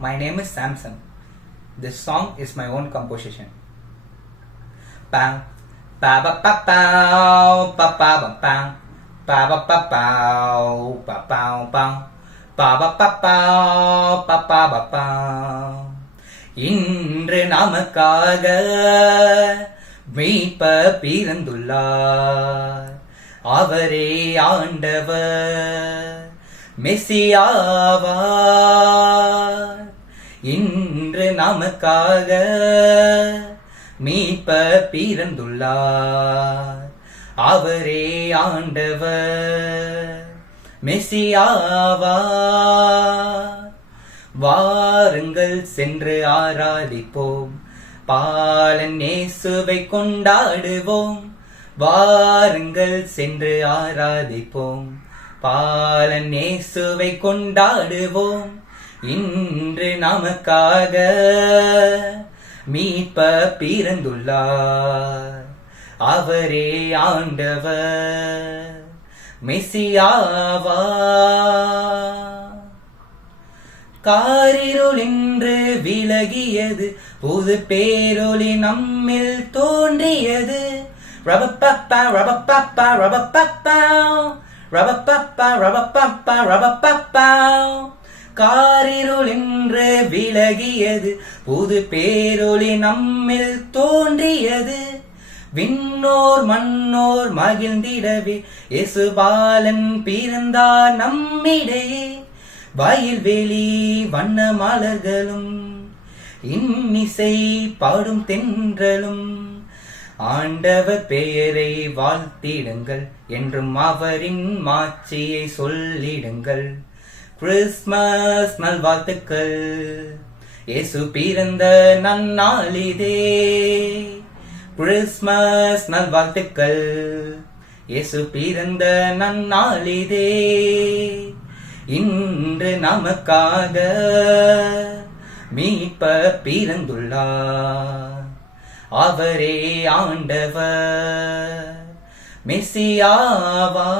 my name is Samson. This song is my own composition. Pow, pa ba pa pow, pa pa ba pow, pa ba pa pow, pa pow pow, pa ba pa pow, pa pa ba pow. இன்று நமக்காக மீட்ப பிறந்துள்ளார் அவரே ஆண்டவர் மெசியாவார் நமக்காக மீட்ப பிறந்துள்ளார். அவரே ஆண்டவர் மெசியாவா வாருங்கள் சென்று ஆராதிப்போம். பாலன் இயேசுவை கொண்டாடுவோம். வாருங்கள் சென்று ஆராதிப்போம். பாலன் இயேசுவை கொண்டாடுவோம். இன்று நமக்காக மீட்ப பிறந்துள்ளார். அவரே ஆண்டவர் மெசியாவா. காரிருளின்று விலகியது புது பேரொளி நம்மில் தோன்றியது. ரபப்பப்பா ரபப்பப்பா ரபப்பப்பா. ரபப்பப்பா ரபப்பப்பா ரபப்பப்பா. காரிருளின்று விலகியது. புது பேரொளி நம்மில் தோன்றியது. விண்ணோர் மண்ணோர் மகிழ்ந்திடவே. இசுபாலன் பிறந்தார் நம்மிடையே. வயல்வெளி வண்ண மலர்களும் இன்னிசை பாடும் தென்றலும். ஆண்டவர் பெயரை வாழ்த்திடுங்கள் என்றும் அவரின் மாட்சியை சொல்லிடுங்கள். கிறிஸ்மஸ் நல்வாழ்த்துக்கள். இயேசு பிறந்த நன்னாளிதே கிறிஸ்மஸ் நல்வாழ்த்துக்கள். இயேசு பிறந்த நன்னாளிதே இன்று நமக்காக மீட்ப பிறந்துள்ளார். அவரே ஆண்டவர் மெஸ்ஸியாவா